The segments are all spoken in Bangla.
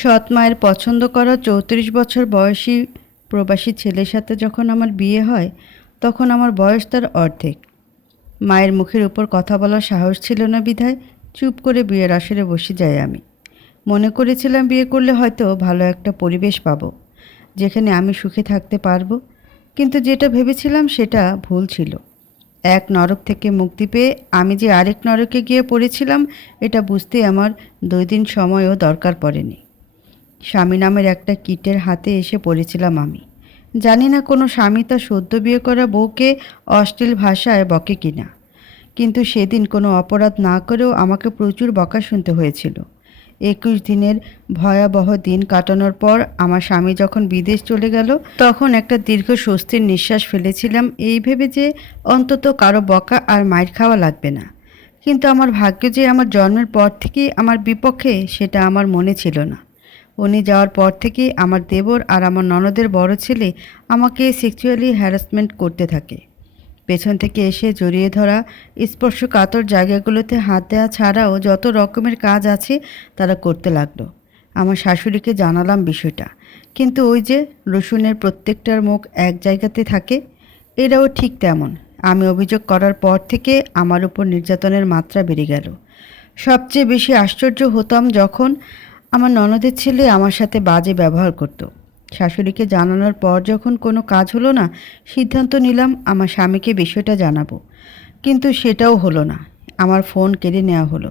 সৎ মায়ের পছন্দ করা চৌত্রিশ বছর বয়সী প্রবাসী ছেলের সাথে যখন আমার বিয়ে হয়, তখন আমার বয়স তার অর্ধেক। মায়ের মুখের উপর কথা বলার সাহস ছিল না বিধায় চুপ করে বিয়ের আসরে বসে যাই আমি। মনে করেছিলাম বিয়ে করলে হয়তো ভালো একটা পরিবেশ পাব, যেখানে আমি সুখে থাকতে পারব, কিন্তু যেটা ভেবেছিলাম সেটা ভুল ছিল। এক নরক থেকে মুক্তি পেয়ে আমি যে আরেক নরকে গিয়ে পড়েছিলাম, এটা বুঝতে আমার দুই দিন সময়ও দরকার পড়েনি। স্বামী নামের একটা কিটের হাতে এসে পড়েছিলাম আমি। জানি না কোনো স্বামী তার সদ্য বিয়ে করা বউকে অশ্লীল ভাষায় বকে কিনা। কিন্তু সেদিন কোনো অপরাধ না করেও আমাকে প্রচুর বকা শুনতে হয়েছিল। একুশ দিনের ভয়াবহ দিন কাটানোর পর আমার স্বামী যখন বিদেশ চলে গেল, তখন একটা দীর্ঘ স্বস্তির নিঃশ্বাস ফেলেছিলাম এই ভেবে যে অন্তত কারও বকা আর মাইর খাওয়া লাগবে না। কিন্তু আমার ভাগ্য যে আমার জন্মের পর থেকেই আমার বিপক্ষে সেটা আমার মনে ছিল না। উনি যাওয়ার পর থেকে আমার দেবর আর আমার ননদের বড় ছেলে আমাকে সেক্সুয়ালি হ্যারাসমেন্ট করতে থাকে। পেছন থেকে এসে জড়িয়ে ধরা স্পর্শ কাতর জায়গাগুলোতে হাত দেওয়া ছাড়াও যত রকমের কাজ আছে তারা করতে লাগল। আমার শাশুড়িকে জানালাম বিষয়টা। কিন্তু ওই যে রসুনের প্রত্যেকটার মুখ এক জায়গাতে থাকে, এরাও ঠিক তেমন। আমি অভিযোগ করার পর থেকে আমার উপর নির্যাতনের মাত্রা বেড়ে গেল। সবচেয়ে বেশি আশ্চর্য হতাম যখন আমার ননদের ছেলে আমার সাথে বাজে ব্যবহার করত। শাশুড়িকে জানানোর পর যখন কোনো কাজ হলো না, সিদ্ধান্ত নিলাম আমার স্বামীকে বিষয়টা জানাব। কিন্তু সেটাও হলো না। আমার ফোন কেড়ে নেওয়া হলো।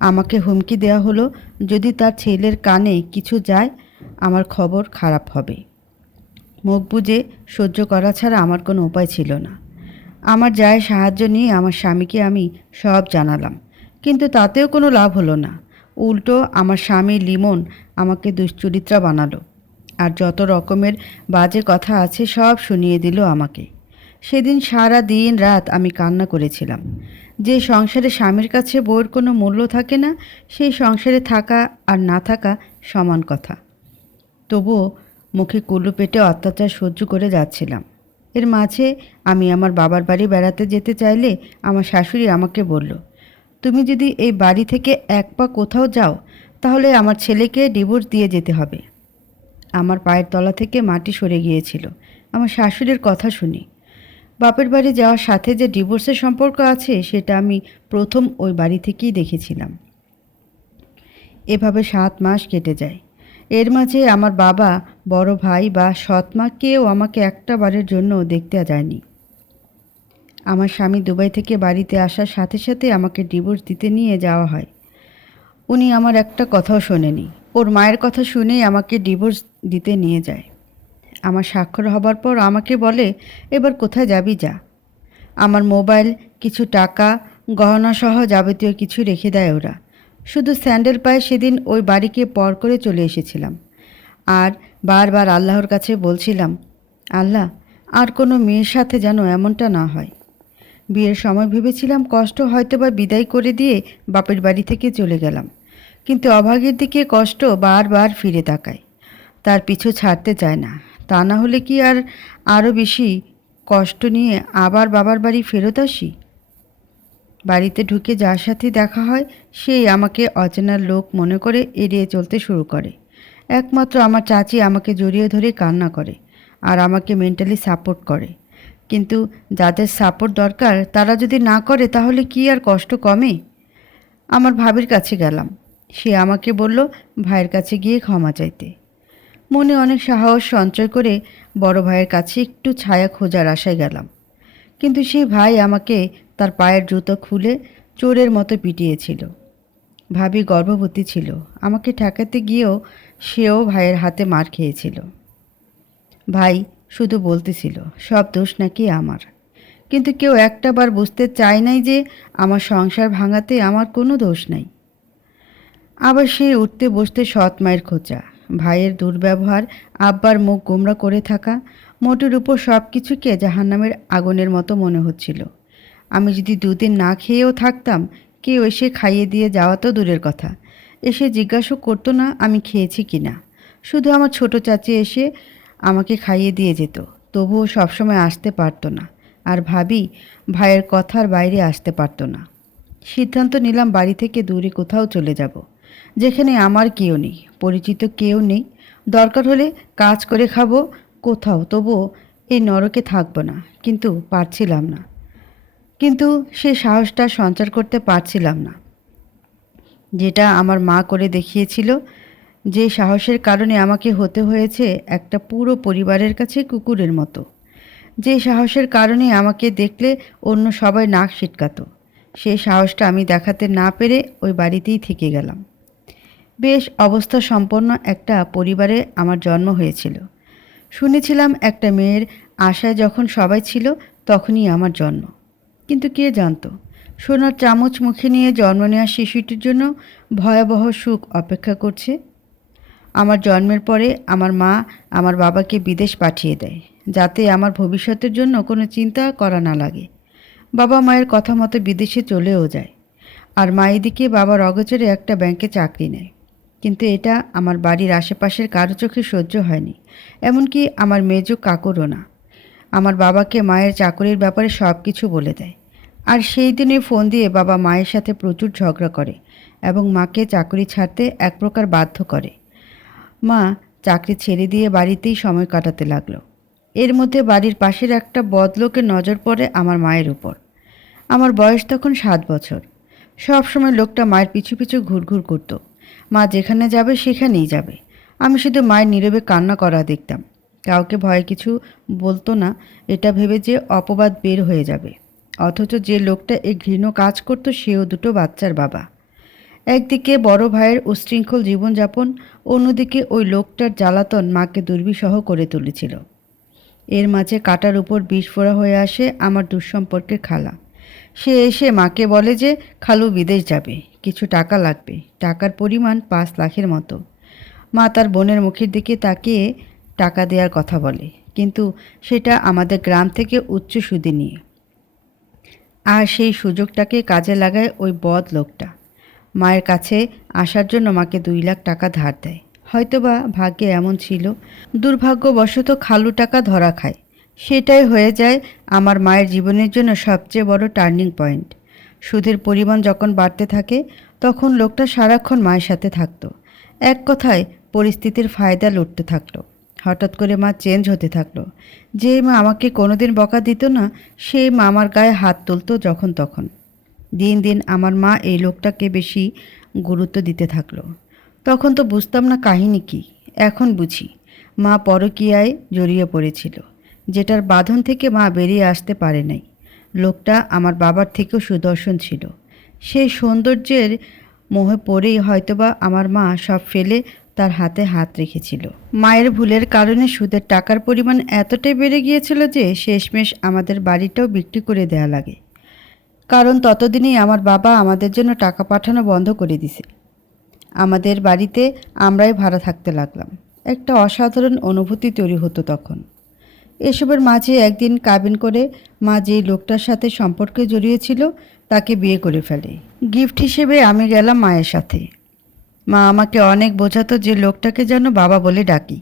আমাকে হুমকি দেওয়া হলো, যদি তার ছেলের কানে কিছু যায়, আমার খবর খারাপ হবে। মুখ বুজে সহ্য করা ছাড়া আমার কোনো উপায় ছিল না। আমার যায় সাহায্য নিয়ে আমার স্বামীকে আমি সব জানালাম। কিন্তু তাতেও কোনো লাভ হলো না। উল্টো আমার স্বামী লিমন আমাকে দুশ্চরিত্রা বানালো। আর যত রকমের বাজে কথা আছে সব শুনিয়ে দিল আমাকে। সেদিন সারা দিন রাত আমি কান্না করেছিলাম। যে সংসারে স্বামীর কাছে বউয়ের কোনো মূল্য থাকে না, সেই সংসারে থাকা আর না থাকা সমান কথা। তবুও মুখে কুলু পেটে অত্যাচার সহ্য করে যাচ্ছিলাম। এর মাঝে আমি আমার বাবার বাড়ি বেড়াতে যেতে চাইলে আমার শাশুড়ি আমাকে বলল তুমি যদি এই বাড়ি থেকে এক পা কোথাও যাও, তাহলে আমার ছেলেকে ডিভোর্স দিয়ে যেতে হবে। আমার পায়ের তলা থেকে মাটি সরে গিয়েছিল। আমার শাশুড়ির কথা শুনি। বাপের বাড়ি যাওয়ার সাথে যে ডিভোর্সের সম্পর্ক আছে, সেটা আমি প্রথম ওই বাড়ি থেকেই দেখেছিলাম। এভাবে সাত মাস কেটে যায়। এর মাঝে আমার বাবা, বড় ভাই বা সৎ মা কেউ আমাকে একটা বারের জন্য দেখতে যায়নি। আমার স্বামী দুবাই থেকে বাড়িতে আসার সাথে সাথে আমাকে ডিভোর্স দিতে নিয়ে যাওয়া হয়। উনি আমার একটা কথাও শোনেনি। ওর মায়ের কথা শুনেই আমাকে ডিভোর্স দিতে নিয়ে যায়। আমার স্বাক্ষর হবার পর আমাকে বলে, এবার কোথায় যাবি যা? আমার মোবাইল, কিছু টাকা, গহনা সহ যাবতীয় কিছু রেখে দেয় ওরা। শুধু স্যান্ডেল পায়ে সেদিন ওই বাড়িকে পর করে চলে এসেছিলাম। আর বারবার আল্লাহর কাছে বলছিলাম, আল্লাহ, আর কোনো মেয়ের সাথে যেন এমনটা না হয়। বিয়ের সময় ভেবেছিলাম কষ্ট হয়তো বা বিদায় করে দিয়ে বাপের বাড়ি থেকে চলে গেলাম। কিন্তু অভাগের দিকে কষ্ট বারবার ফিরে তাকায়। তার পিছু ছাড়তে চায় না। তা না হলে কি আর আরও বেশি কষ্ট নিয়ে আবার বাবার বাড়ি ফেরত আসি? বাড়িতে ঢুকে যার সাথে দেখা হয়, সেই আমাকে অচেনার লোক মনে করে এড়িয়ে চলতে শুরু করে। একমাত্র আমার চাচি আমাকে জড়িয়ে ধরে কান্না করে আর আমাকে মেন্টালি সাপোর্ট করে। কিন্তু যাদের সাপোর্ট দরকার, তারা যদি না করে, তাহলে কি আর কষ্ট কমে? আমার ভাবির কাছে গেলাম। সে আমাকে বলল, ভাইয়ের কাছে গিয়ে ক্ষমা চাইতে। মনে অনেক সাহস, সঞ্চয় করে বড় ভাইয়ের কাছে একটু ছায়া খোঁজার আশায় গেলাম। কিন্তু সেই ভাই আমাকে তার পায়ের জুতো খুলে চোরের মতো পিটিয়েছিল। ভাবি গর্ভবতী ছিল। আমাকে ঠেকাতে গিয়েও সেও ভাইয়ের হাতে মার খেয়েছিল। ভাই শুধু বলতেছিল, সব দোষ নাকি আমার। কিন্তু কেউ একটা বার বুঝতে চায় নাই যে আমার সংসার ভাঙাতে আমার কোনো দোষ নাই। আবার সে উঠতে বসতে সৎ মায়ের খোঁচা, ভাইয়ের দুর্ব্যবহার, আব্বার মুখ গোমরা করে থাকা, মোটের উপর সব কিছুকে জাহান্নামের আগুনের মতো মনে হচ্ছিল। আমি যদি দুদিন না খেয়েও থাকতাম, কেউ এসে খাইয়ে দিয়ে যাওয়া তো দূরের কথা। এসে জিজ্ঞাসা করতো না আমি খেয়েছি কি না শুধু আমার ছোট চাচি এসে আমাকে খাইয়ে দিয়ে যেত, তবুও সবসময় আসতে পারতো না। আর ভাবি ভাইয়ের কথার বাইরে আসতে পারতো না। সিদ্ধান্ত নিলাম বাড়ি থেকে দূরে কোথাও চলে যাব, যেখানে আমার কেউ নেই, পরিচিত কেউ নেই। দরকার হলে কাজ করে খাব কোথাও, তবুও এই নরকে থাকব না, কিন্তু পারছিলাম না। কিন্তু সে সাহসটা সঞ্চার করতে পারছিলাম না। যেটা আমার মা করে দেখিয়েছিল যে সাহসের কারণে আমাকে হতে হয়েছে একটা পুরো পরিবারের কাছে কুকুরের মতো। যে সাহসের কারণে আমাকে দেখলে অন্য সবাই নাক সিটকাতো। সেই সাহসটা আমি দেখাতে না পেরে ওই বাড়িতেই থেকে গেলাম। বেশ অবস্থা সম্পন্ন একটা পরিবারে আমার জন্ম হয়েছিল। শুনেছিলাম একটা মেয়ের আশায় যখন সবাই ছিল তখনই আমার জন্ম। কিন্তু কে জানতো? সোনার চামচ মুখে নিয়ে জন্ম নেওয়া শিশুটির জন্য ভয়াবহ সুখ অপেক্ষা করছে। আমার জন্মের পরে আমার মা আমার বাবাকে বিদেশ পাঠিয়ে দেয়, যাতে আমার ভবিষ্যতের জন্য কোনো চিন্তা করা না লাগে। বাবা মায়ের কথা মতো বিদেশে চলেও যায়, আর মা এদিকে বাবার অগোচরে একটা ব্যাংকে চাকরি নেয়। কিন্তু এটা আমার বাড়ির আশেপাশের কারও চোখে সহ্য হয়নি, এমনকি আমার মেজো কাকুরও না। আমার বাবাকে মায়ের চাকরির ব্যাপারে সব কিছু বলে দেয়, আর সেই দিনে ফোন দিয়ে বাবা মায়ের সাথে প্রচুর ঝগড়া করে এবং মাকে চাকরি ছাড়তে এক প্রকার বাধ্য করে। মা চাকরি ছেড়ে দিয়ে বাড়িতেই সময় কাটাতে লাগল। এর মধ্যে বাড়ির পাশের একটা বদলোকের নজর পড়ে আমার মায়ের উপর। আমার বয়স তখন সাত বছর। সব সময় লোকটা মায়ের পিছু পিছু ঘুরঘুর করত। মা যেখানে যাবে সেখানেই যাবে। আমি শুধু মায়ের নীরবে কান্না করা দেখতাম। কাউকে ভয়ে কিছু বলতো না, এটা ভেবে যে অপবাদ বের হয়ে যাবে। অথচ যে লোকটা এই ঘৃণ কাজ করতো, সেও দুটো বাচ্চার বাবা। একদিকে বড় ভাইয়ের উশৃঙ্খল জীবনযাপন, অন্যদিকে ওই লোকটার জ্বালাতন মাকে দুর্বিষহ করে তুলেছিল। এর মাঝে কাটার উপর বিষ ফোড়া হয়ে আসে আমার দুঃসম্পর্কের খালা। সে এসে মাকে বলে যে, খালু বিদেশ যাবে, কিছু টাকা লাগবে, টাকার পরিমাণ পাঁচ লাখের মতো। মা তার বোনের মুখের দিকে তাকিয়ে টাকা দেওয়ার কথা বলে, কিন্তু সেটা আমাদের গ্রাম থেকে উচ্চ সুদে নিয়ে। আর সেই সুযোগটাকে কাজে লাগায় ওই বদ লোকটা। মায়ের কাছে আসার জন্য মাকে দুই লাখ টাকা ধার দেয়। হয়তোবা ভাগ্যে এমন ছিল। দুর্ভাগ্যবশত খালু টাকা ধরা খায়। সেটাই হয়ে যায় আমার মায়ের জীবনের জন্য সবচেয়ে বড় টার্নিং পয়েন্ট। সুদের পরিমাণ যখন বাড়তে থাকে, তখন লোকটা সারাক্ষণ মায়ের সাথে থাকতো। এক কথায়, পরিস্থিতির ফায়দা লুটতে থাকল। হঠাৎ করে মা চেঞ্জ হতে থাকল। যে মা আমাকে কোনোদিন বকা দিত না, সেই মা আমার গায়ে হাত তুলতো যখন তখন। দিন দিন আমার মা এই লোকটাকে বেশি গুরুত্ব দিতে থাকল। তখন তো বুঝতাম না কাহিনী কি। এখন বুঝি। মা পরকীয়ায় জড়িয়ে পড়েছিল, যেটার বাঁধন থেকে মা বেরিয়ে আসতে পারে নাই। লোকটা আমার বাবার থেকেও সুদর্শন ছিল। সেই সৌন্দর্যের মোহে পড়েই হয়তোবা আমার মা সব ফেলে তার হাতে হাত রেখেছিল। মায়ের ভুলের কারণে সুদের টাকার পরিমাণ এতটাই বেড়ে গিয়েছিল যে শেষমেশ আমাদের বাড়িটাও বিক্রি করে দেয়া লাগে। কারণ ততদিনই আমার বাবা আমাদের জন্য টাকা পাঠানো বন্ধ করে দিছে। আমাদের বাড়িতে আমরাই ভাড়া থাকতে লাগলাম। একটা অসাধারণ অনুভূতি তৈরি হতো তখন। এসবের মাঝে একদিন কাবিন করে মা যেই লোকটার সাথে সম্পর্কে জড়িয়েছিল তাকে বিয়ে করে ফেলে। গিফট হিসেবে আমি গেলাম মায়ের সাথে। মা আমাকে অনেক বোঝাতো যে লোকটাকে যেন বাবা বলে ডাকি,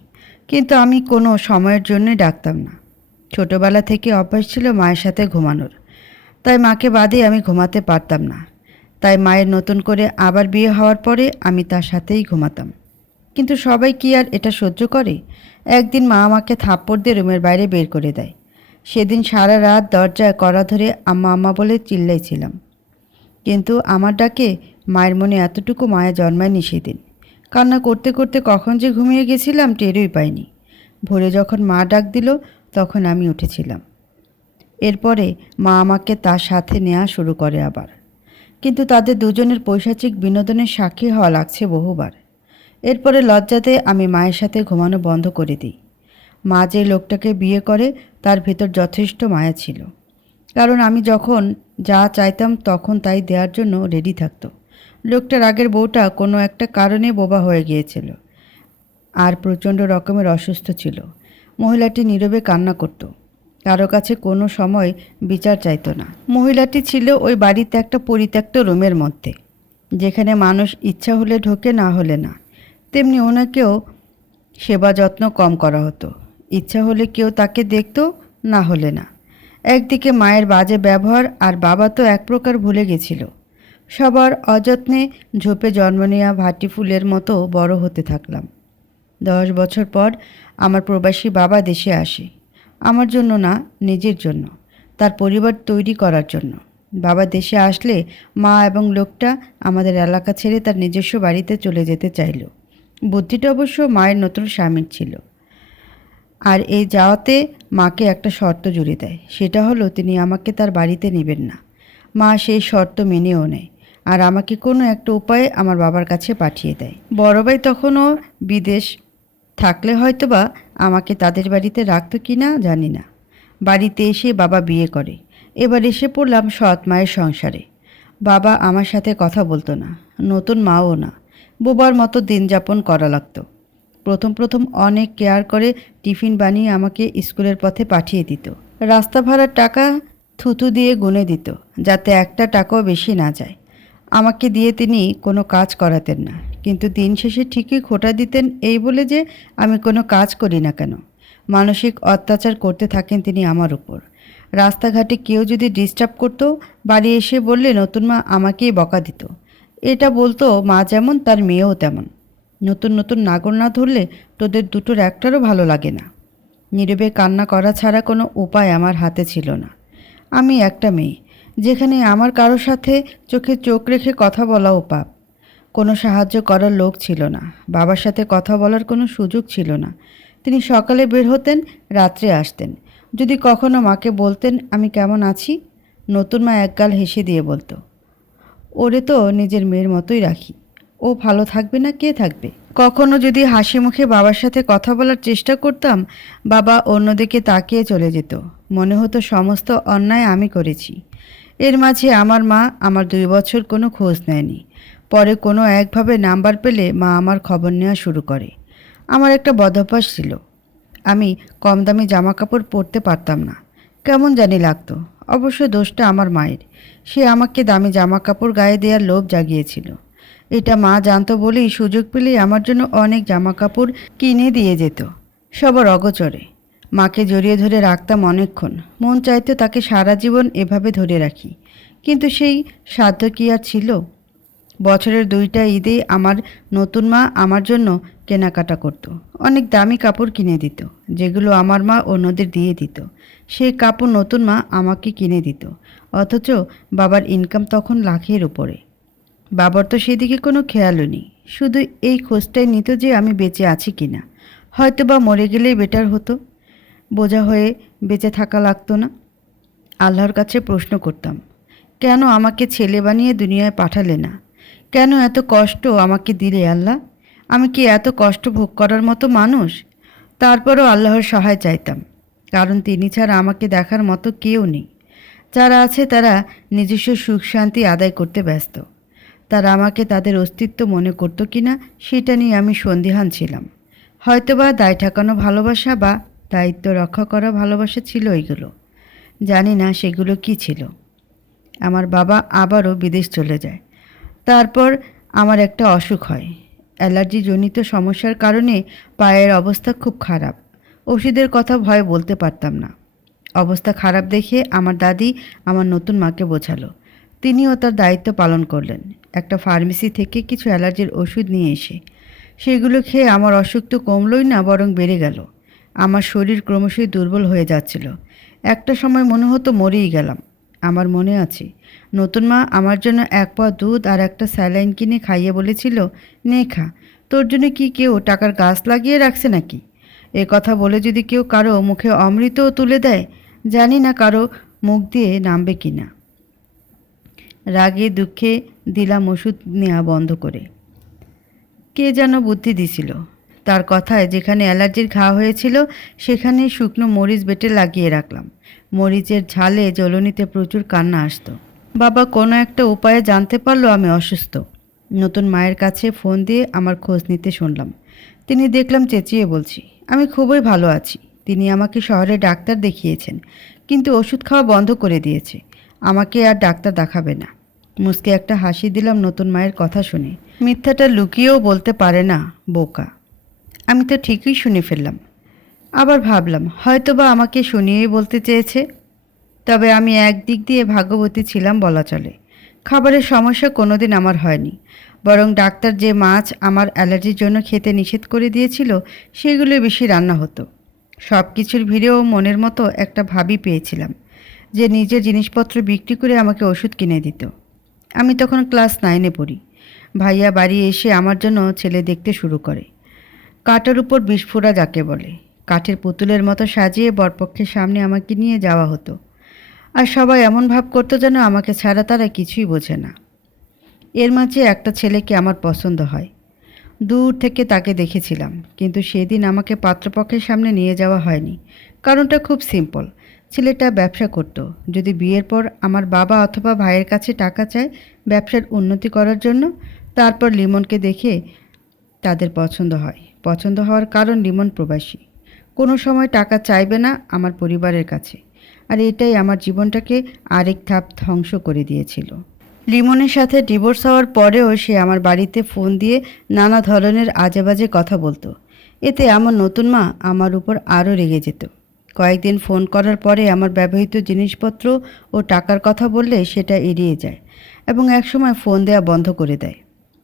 কিন্তু আমি কোনো সময়ের জন্যই ডাকতাম না। ছোটবেলা থেকে অভ্যাস ছিল মায়ের সাথে ঘুমানোর। তাই মাকে বাদে আমি ঘুমাতে পারতাম না। তাই মায়ের নতুন করে আবার বিয়ে হওয়ার পরে আমি তার সাথেই ঘুমাতাম। কিন্তু সবাই কি আর এটা সহ্য করে? একদিন মা আমাকে থাপ্পড় দিয়ে রুমের বাইরে বের করে দেয়। সেদিন সারা রাত দরজায় কড়া ধরে আম্মা আম্মা বলে চিল্লাইছিলাম। কিন্তু আমার ডাকে মায়ের মনে এতটুকু মায়া জন্মায়নি সেদিন। কান্না করতে করতে কখন যে ঘুমিয়ে গেছিলাম টেরই পাইনি। ভোরে যখন মা ডাক দিল, তখন আমি উঠেছিলাম। এরপরে মা আমাকে তার সাথে নেওয়া শুরু করে আবার। কিন্তু তাদের দুজনের পৈশাচিক বিনোদনের সাক্ষী হওয়া লাগছে বহুবার। এরপরে লজ্জাতে আমি মায়ের সাথে ঘুমানো বন্ধ করে দিই। মা যে লোকটাকে বিয়ে করে, তার ভেতর যথেষ্ট মায়া ছিল। কারণ আমি যখন যা চাইতাম তখন তাই দেওয়ার জন্য রেডি থাকতো। লোকটার আগের বউটা কোনো একটা কারণে বোবা হয়ে গিয়েছিল। আর প্রচণ্ড রকমের অসুস্থ ছিল। মহিলাটি নীরবে কান্না করত। কারও কাছে কোনো সময় বিচার চাইতো না। মহিলাটি ছিল ওই বাড়িতে একটা পরিত্যক্ত রুমের মধ্যে, যেখানে মানুষ ইচ্ছা হলে ঢোকে, না হলে না। তেমনি ওনাকেও সেবা যত্ন কম করা হতো। ইচ্ছা হলে কেউ তাকে দেখত, না হলে না। একদিকে মায়ের বাজে ব্যবহার আর বাবা তো এক প্রকার ভুলে গেছিল। সবার অযত্নে ঝোপে জন্ম নেওয়া ভাটি ফুলের মতো বড় হতে থাকলাম। দশ বছর পর আমার প্রবাসী বাবা দেশে আসে। আমার জন্য না, নিজের জন্য। তার পরিবার তৈরি করার জন্য। বাবা দেশে আসলে মা এবং লোকটা আমাদের এলাকা ছেড়ে তার নিজস্ব বাড়িতে চলে যেতে চাইল। বুদ্ধিটা অবশ্য মায়ের নতুন স্বামীর ছিল। আর এই যাওয়াতে মাকে একটা শর্ত জুড়ে দেয়। সেটা হলো, তিনি আমাকে তার বাড়িতে নেবেন না। মা সেই শর্ত মেনেও নেয়। আর আমাকে কোনো একটা উপায়ে আমার বাবার কাছে পাঠিয়ে দেয়। বড় ভাই তখনও বিদেশ থাকলে হয়তোবা আমাকে তাদের বাড়িতে রাখতো কি না জানি না। বাড়িতে এসে বাবা বিয়ে করে। এবার এসে পড়লাম সৎ মায়ের সংসারে। বাবা আমার সাথে কথা বলতো না, নতুন মাও না। বোবার মতো দিন যাপন করা লাগতো। প্রথম প্রথম অনেক কেয়ার করে টিফিন বানিয়ে আমাকে স্কুলের পথে পাঠিয়ে দিত। রাস্তা ভাড়ার টাকা থুতু দিয়ে গুনে দিত, যাতে একটা টাকাও বেশি না যায়। আমাকে দিয়ে তিনি কোনো কাজ করাতেন না। কিন্তু দিন শেষে ঠিকই খোটা দিতেন এই বলে যে আমি কোনো কাজ করি না কেন। মানসিক অত্যাচার করতে থাকেন তিনি আমার উপর। রাস্তাঘাটে কেউ যদি ডিস্টার্ব করতো, বাড়ি এসে বললে নতুন মা আমাকেই বকা দিত। এটা বলতো মা যেমন, তার মেয়েও তেমন। নতুন নতুন নাগর না ধরলে তোদের দুটোর একটারও ভালো লাগে না। নীরবে কান্না করা ছাড়া কোনো উপায় আমার হাতে ছিল না। আমি একটা মেয়ে, যেখানে আমার কারোর সাথে চোখে চোখ রেখে কথা বলাও পাপ। কোনো সাহায্য করার লোক ছিল না। বাবার সাথে কথা বলার কোনো সুযোগ ছিল না। তিনি সকালে বের হতেন, রাত্রে আসতেন। যদি কখনো মাকে বলতেন, আমি কেমন আছি? নতুন মা একগাল হেসে দিয়ে বলতো, ওরে তো নিজের মেয়ের মতোই রাখি। ও ভালো থাকবে না, কে থাকবে? কখনো যদি হাসি মুখে বাবার সাথে কথা বলার চেষ্টা করতাম, বাবা অন্যদিকে তাকিয়ে চলে যেত। মনে হতো সমস্ত অন্যায় আমি করেছি। এর মাঝে আমার মা আমার দুই বছর কোনো খোঁজ নেয়নি। পরে কোনো একভাবে নাম্বার পেলে মা আমার খবর নেওয়া শুরু করে। আমার একটা বদভ্যাস ছিল। আমি কম দামি জামা কাপড় পরতে পারতাম না। কেমন জানি লাগতো। অবশ্য দোষটা আমার মায়ের। সে আমাকে দামি জামা কাপড় গায়ে দেওয়ার লোভ জাগিয়েছিল। এটা মা জানতো বলেই সুযোগ পেলেই আমার জন্য অনেক জামা কাপড় কিনে দিয়ে যেত। সবার অগচরে। মাকে জড়িয়ে ধরে রাখতাম অনেকক্ষণ। মন চাইতো তাকে সারা জীবন এভাবে ধরে রাখি। কিন্তু সেই সাধ্য কি আর ছিল? বছরের দুইটা ঈদে আমার নতুন মা আমার জন্য কেনাকাটা করত। অনেক দামি কাপড় কিনে দিত, যেগুলো আমার মা অন্যদের দিয়ে দিত। সেই কাপড় নতুন মা আমাকে কিনে দিত, অথচ বাবার ইনকাম তখন লাখের উপরে। বাবার তো সেদিকে কোনো খেয়ালও নেই, শুধু এই খোঁজটাই নিত যে আমি বেঁচে আছি কিনা। হয়তো বা মরে গেলেই বেটার হতো। বোঝা হয়ে বেঁচে থাকা লাগতো না। আল্লাহর কাছে প্রশ্ন করতাম, কেন আমাকে ছেলে বানিয়ে দুনিয়ায় পাঠালে না? কেন এত কষ্ট আমাকে দিলে আল্লাহ? আমি কি এত কষ্ট ভোগ করার মতো মানুষ? তারপরও আল্লাহর সহায় চাইতাম, কারণ তিনি ছাড়া আমাকে দেখার মতো কেউ নেই। যারা আছে তারা নিজস্ব সুখ শান্তি আদায় করতে ব্যস্ত। তারা আমাকে তাদের অস্তিত্ব মনে করতো কি না সেটা নিয়ে আমি সন্দিহান ছিলাম। হয়তোবা দায় ঠেকানো ভালোবাসা বা দায়িত্ব রক্ষা করা ভালোবাসা ছিল এগুলো। জানি না সেগুলো কি ছিল। আমার বাবা আবারও বিদেশ চলে যায়। তারপর আমার একটা অসুখ হয়। অ্যালার্জিজনিত সমস্যার কারণে পায়ের অবস্থা খুব খারাপ। ওষুধের কথা ভয়ে বলতে পারতাম না। অবস্থা খারাপ দেখে আমার দাদি আমার নতুন মাকে বোঝালো। তিনিও তার দায়িত্ব পালন করলেন। একটা ফার্মেসি থেকে কিছু অ্যালার্জির ওষুধ নিয়ে এসে। সেগুলো খেয়ে আমার অসুখ তো কমলই না, বরং বেড়ে গেল। আমার শরীর ক্রমশই দুর্বল হয়ে যাচ্ছিল। একটা সময় মনে হতো মরেই গেলাম। আমার মনে আছে। নতুন মা আমার জন্য এক পা দুধ আর একটা স্যালাইন কিনে খাইয়ে বলেছিল, নে খা, তোর জন্য কি কেউ টাকার গাছ লাগিয়ে রাখছে নাকি? এ কথা বলে যদি কেউ কারও মুখে অমৃতও তুলে দেয়, জানি না কারও মুখ দিয়ে নামবে কি না। রাগে দুঃখে দিলাম ওষুধ নেওয়া বন্ধ করে। কে যেন বুদ্ধি দিছিল। তার কথায় যেখানে অ্যালার্জির ঘা হয়েছিল সেখানে শুকনো মরিচ বেটে লাগিয়ে রাখলাম। মরিচের ঝালে জ্বলনিতে প্রচুর কান্না আসতো। বাবা কোনো একটা উপায়ে জানতে পারল আমি অসুস্থ। নতুন মায়ের কাছে ফোন দিয়ে আমার খোঁজ নিতে শুনলাম। তিনি দেখলাম চেঁচিয়ে বলছি, আমি খুবই ভালো আছি। তিনি আমাকে শহরে ডাক্তার দেখিয়েছেন, কিন্তু ওষুধ খাওয়া বন্ধ করে দিয়েছে। আমাকে আর ডাক্তার দেখাবে না। মুসকে একটা হাসি দিলাম নতুন মায়ের কথা শুনে। মিথ্যাটা লুকিয়েও বলতে পারে না, বোকা। আমি তো ঠিকই শুনে ফেললাম। আবার ভাবলাম, হয়তোবা আমাকে শুনিয়েই বলতে চেয়েছে। তবে আমি একদিক দিয়ে ভাগ্যবতী ছিলাম বলা চলে। খাবারের সমস্যা কোনোদিন আমার হয়নি। বরং ডাক্তার যে মাছ আমার অ্যালার্জির জন্য খেতে নিষেধ করে দিয়েছিল, সেগুলো বেশি রান্না হতো। সব কিছুর ভিড়েও মনের মতো একটা ভাবি পেয়েছিলাম, যে নিজের জিনিসপত্র বিক্রি করে আমাকে ওষুধ কিনে দিত। আমি তখন ক্লাস নাইনে পড়ি। ভাইয়া বাড়ি এসে আমার জন্য ছেলে দেখতে শুরু করে। কাটার উপর বিস্ফোরা যাকে বলে। কাঠের পুতুলের মতো সাজিয়ে বরপক্ষের সামনে আমাকে নিয়ে যাওয়া হতো। আর সবাই এমন ভাব করতো যেন আমাকে ছাড়া তারা কিছুই বোঝে না। এর মাঝে একটা ছেলেকে আমার পছন্দ হয়। দূর থেকে তাকে দেখেছিলাম, কিন্তু সেদিন আমাকে পাত্রপক্ষের সামনে নিয়ে যাওয়া হয়নি। কারণটা খুব সিম্পল ছেলেটা ব্যবসা করত। যদি বিয়ের পর আমার বাবা অথবা ভাইয়ের কাছে টাকা চায় ব্যবসার উন্নতি করার জন্য, তারপর লিমনকে দেখে তাদের পছন্দ হয়। পছন্দ হওয়ার কারণ লিমন প্রবাসী। কোনো সময় টাকা চাইবে না আমার পরিবারের কাছে। আর এটাই আমার জীবনটাকে আরেক ধাপ ধ্বংস করে দিয়েছিল। লিমনের সাথে ডিভোর্স হওয়ার পরেও সে আমার বাড়িতে ফোন দিয়ে নানা ধরনের আজেবাজে কথা বলতো। এতে আমার নতুন মা আমার উপর আরও রেগে যেত। কয়েকদিন ফোন করার পরে আমার ব্যবহৃত জিনিসপত্র ও টাকার কথা বললে সেটা এড়িয়ে যায় এবং একসময় ফোন দেওয়া বন্ধ করে দেয়।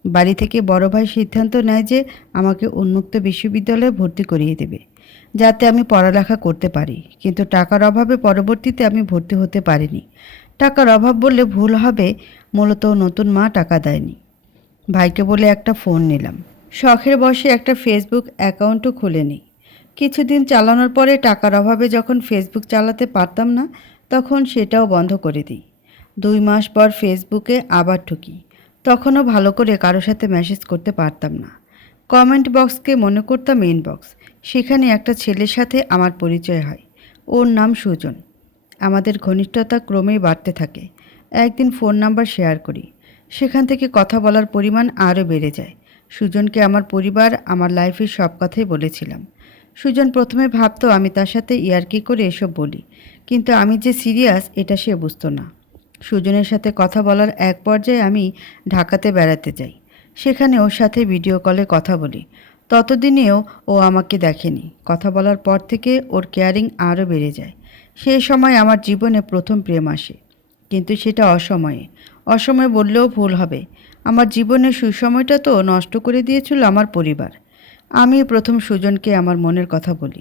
বাড়ি থেকে বড় ভাই সিদ্ধান্ত নেয় যে আমাকে উন্মুক্ত বিশ্ববিদ্যালয়ে ভর্তি করিয়ে দেবে। যাতে আমি পড়ালেখা করতে পারি। কিন্তু টাকার অভাবে পরবর্তীতে আমি ভর্তি হতে পারিনি। টাকার অভাব বললে ভুল হবে, মূলত নতুন মা টাকা দেয়নি। ভাইকে বলে একটা ফোন নিলাম। শখের বসে একটা ফেসবুক অ্যাকাউন্টও খুলে নিই কিছুদিন চালানোর পরে টাকার অভাবে যখন ফেসবুক চালাতে পারতাম না, তখন সেটাও বন্ধ করে দিই। দুই মাস পর ফেসবুকে আবার ঢুকি। তখনও ভালো করে কারোর সাথে মেসেজ করতে পারতাম না। কমেন্ট বক্সকে মনে করতাম ইনবক্স সেখানে একটা ছেলের সাথে আমার পরিচয় হয়। ওর নাম সুজন। আমাদের ঘনিষ্ঠতা ক্রমেই বাড়তে থাকে। একদিন ফোন নাম্বার শেয়ার করি। সেখান থেকে কথা বলার পরিমাণ আরও বেড়ে যায়। সুজনকে আমার পরিবার, আমার লাইফের সব কথাই বলেছিলাম। সুজন প্রথমে ভাবতো আমি তার সাথে ইয়ার্কি করে এসব বলি, কিন্তু আমি যে সিরিয়াস, এটা সে বুঝতো না। সুজনের সাথে কথা বলার এক পর্যায়ে আমি ঢাকাতে বেড়াতে যাই। সেখানে ওর সাথে ভিডিও কলে কথা বলি। ততদিনেও ও আমাকে দেখেনি। কথা বলার পর থেকে ওর কেয়ারিং আরও বেড়ে যায়। সেই সময় আমার জীবনে প্রথম প্রেম আসে। কিন্তু সেটা অসময়ে। অসময়ে বললেও ভুল হবে। আমার জীবনের সুসময়টা তো নষ্ট করে দিয়েছিল আমার পরিবার। আমি প্রথম সুজনকে আমার মনের কথা বলি।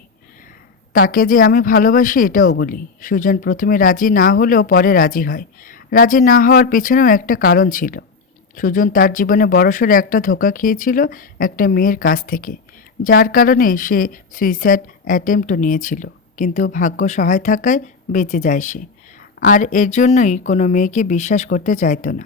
তাকে যে আমি ভালোবাসি এটাও বলি। সুজন প্রথমে রাজি না হলেও পরে রাজি হয়। রাজি না হওয়ার পেছনেও একটা কারণ ছিল। সুজন তার জীবনে বড়সড় একটা ধোকা খেয়েছিল একটা মেয়ের কাছ থেকে, যার কারণে সে সুইসাইড অ্যাটেম্পটও নিয়েছিল, কিন্তু ভাগ্য সহায় থাকায় বেঁচে যায় সে। আর এর জন্যই কোনো মেয়েকে বিশ্বাস করতে চাইতো না।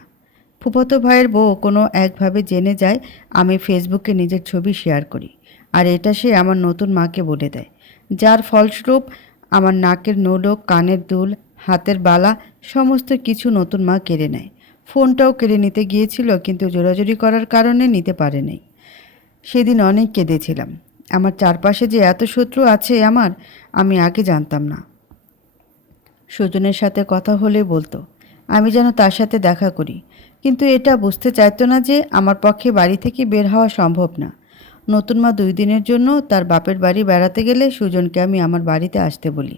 ফুফতো ভাইয়ের বউ কোনো একভাবে জেনে যায়, আমি ফেসবুকে নিজের ছবি শেয়ার করি, আর এটা সে আমার নতুন মাকে বলে দেয়, যার ফলস্বরূপ আমার নাকের নোলক কানের দুল, হাতের বালা, সমস্ত কিছু নতুন মা কেড়ে নেয়। ফোনটাও কেড়ে নিতে গিয়েছিল, কিন্তু জোরাজুরি করার কারণে নিতে পারে নাই সেদিন অনেক কেঁদেছিলাম। আমার চারপাশে যে এত শত্রু আছে আমার, আমি আগে জানতাম না। সুজনের সাথে কথা হলে বলতো, আমি যেন তার সাথে দেখা করি। কিন্তু এটা বুঝতে চাইতো না যে আমার পক্ষে বাড়ি থেকে বের হওয়া সম্ভব না। নতুন মা দুই দিনের জন্য তার বাপের বাড়ি বেড়াতে গেলে সুজনকে আমি আমার বাড়িতে আসতে বলি।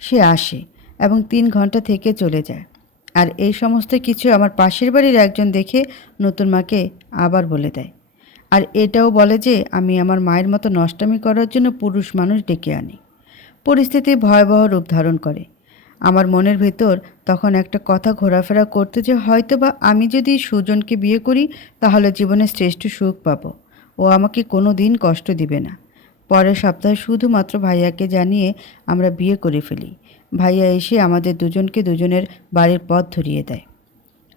সে আসে এবং তিন ঘণ্টা থেকে চলে যায়। আর এই সমস্ত কিছু আমার পাশের বাড়ির একজন দেখে নতুন মাকে আবার বলে দেয়। আর এটাও বলে যে, আমি আমার মায়ের মতো নষ্টামি করার জন্য পুরুষ মানুষ ডেকে আনি। পরিস্থিতি ভয়াবহ রূপ ধারণ করে। আমার মনের ভেতর তখন একটা কথা ঘোরাফেরা করতে যে হয়তো বা আমি যদি সুজনকে বিয়ে করি, তাহলে জীবনে শ্রেষ্ঠ সুখ পাবো। ও আমাকে কোনো দিন কষ্ট দিবে না। পরের সপ্তাহে শুধুমাত্র ভাইয়াকে জানিয়ে আমরা বিয়ে করে ফেলি। ভাইয়া এসে আমাদের দুজনকে দুজনের বাড়ির পথ ধরিয়ে দেয়।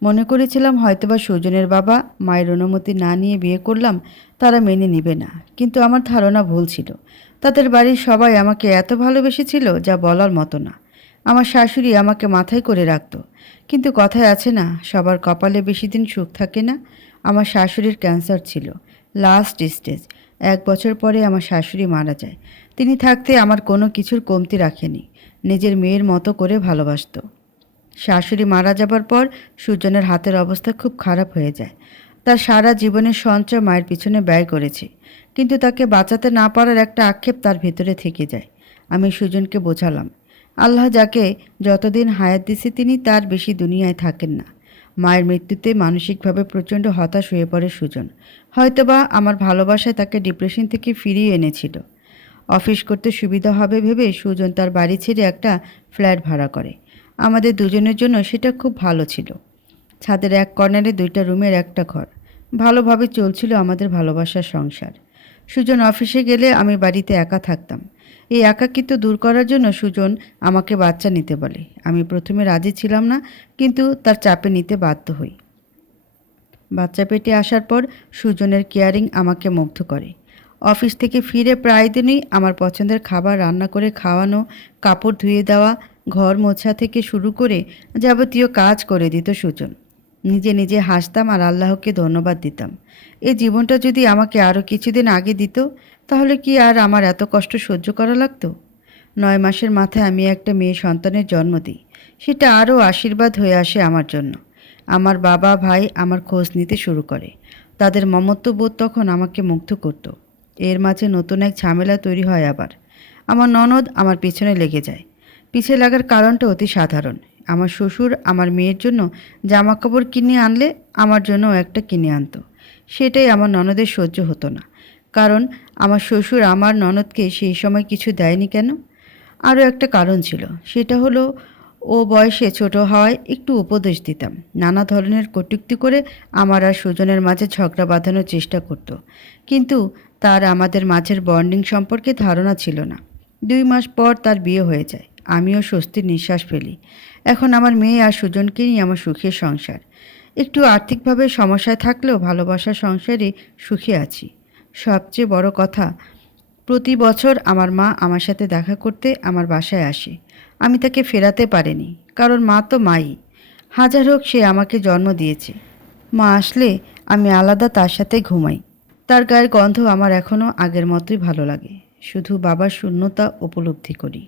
মনে করেছিলাম হয়তোবা সুজনের বাবা মায়ের অনুমতি না নিয়ে বিয়ে করলাম, তারা মেনে নিবে না। কিন্তু আমার ধারণা ভুল ছিল। তাদের বাড়ির সবাই আমাকে এত ভালোবেসেছিল যা বলার মতো না। আমার শাশুড়ি আমাকে মাথায় করে রাখত। কিন্তু কথায় আছে না, সবার কপালে বেশি দিন সুখ থাকে না। আমার শাশুড়ির ক্যান্সার ছিল। Last stage. এক বছর পরে আমার শাশুড়ি মারা যায়। তিনি থাকতে আমার কোনো কিছুর কমতি রাখেনি। নিজের মেয়ের মতো করে ভালোবাসতো। শাশুড়ি মারা যাবার পর সুজনের হাতের অবস্থা খুব খারাপ হয়ে যায়। তার সারা জীবনের সঞ্চয় মায়ের পিছনে ব্যয় করেছে। কিন্তু তাকে বাঁচাতে না পারার একটা আক্ষেপ তার ভেতরে থেকে যায়। আমি সুজনকে বোঝালাম, আল্লাহ যাকে যতদিন হায়াত দিছে তিনি তার বেশি দুনিয়ায় থাকেন না। মায়ের মৃত্যুতে মানসিকভাবে প্রচণ্ড হতাশ হয়ে পড়ে সুজন। হয়তোবা আমার ভালোবাসায় তাকে ডিপ্রেশন থেকে ফিরিয়ে এনেছিল। অফিস করতে সুবিধা হবে ভেবে সুজন তার বাড়ি ছেড়ে একটা ফ্ল্যাট ভাড়া করে। আমাদের দুজনের জন্য সেটা খুব ভালো ছিল। ছাদের এক কর্নারে দুইটা রুমের একটা ঘর। ভালোভাবে চলছিল আমাদের ভালোবাসার সংসার। সুজন অফিসে গেলে আমি বাড়িতে একা থাকতাম। এই একাকিত্ব দূর করার জন্য সুজন আমাকে বাচ্চা নিতে বলে। আমি প্রথমে রাজি ছিলাম না, কিন্তু তার চাপে নিতে বাধ্য হই। বাচ্চা পেটে আসার পর সুজনের কেয়ারিং আমাকে মুগ্ধ করে। অফিস থেকে ফিরে প্রায় দিনই আমার পছন্দের খাবার রান্না করে খাওয়ানো, কাপড় ধুয়ে দেওয়া, ঘর মোছা থেকে শুরু করে যাবতীয় কাজ করে দিত সুজন। নিজে নিজে হাসতাম আর আল্লাহকে ধন্যবাদ দিতাম। এই জীবনটা যদি আমাকে আরও কিছুদিন আগে দিত, তাহলে কি আর আমার এত কষ্ট সহ্য করা লাগতো? নয় মাসের মাথায় আমি একটা মেয়ে সন্তানের জন্ম দিই। সেটা আরও আশীর্বাদ হয়ে আসে আমার জন্য। আমার বাবা, ভাই আমার খোঁজ নিতে শুরু করে। তাদের মমত্ববোধ তখন আমাকে মুগ্ধ করত। এর মাঝে নতুন এক ঝামেলা তৈরি হয় আবার। আমার ননদ আমার পিছনে লেগে যায়। পিছিয়ে লাগার কারণটা অতি সাধারণ। আমার শ্বশুর আমার মেয়ের জন্য জামা কাপড় কিনে আনলে আমার জন্যও একটা কিনে আনতো। সেটাই আমার ননদের সহ্য হতো না। কারণ আমার শ্বশুর আমার ননদকে সেই সময় কিছু দেয়নি কেন? আরও একটা কারণ ছিল। সেটা হলো, ও বয়সে ছোট হওয়ায় একটু উপদেশ দিতাম। নানা ধরনের কটুক্তি করে আমার আর সুজনের মাঝে ঝগড়া বাঁধানোর চেষ্টা করত। কিন্তু তার আমাদের মাঝের বন্ডিং সম্পর্কে ধারণা ছিল না। দুই মাস পর তার বিয়ে হয়ে যায়। আমিও স্বস্তির নিঃশ্বাস ফেলি। এখন আমার মেয়ে আর সুজনকে নিয়ে আমার সুখের সংসার। একটু আর্থিকভাবে সমস্যায় থাকলেও ভালোবাসার সংসারে সুখে আছি। সবচেয়ে বড় কথা, প্রতি বছর আমার মা আমার সাথে দেখা করতে আমার বাসায় আসে। আমি তাকে ফেরাতে পারিনি, কারণ মা তো মাই। হাজার হোক সে আমাকে জন্ম দিয়েছে। মা আসলে আমি আলাদা তার সাথে ঘুমাই। তার গায়ের গন্ধ আমার এখনও আগের মতোই ভালো লাগে। শুধু বাবার শূন্যতা উপলব্ধি করি।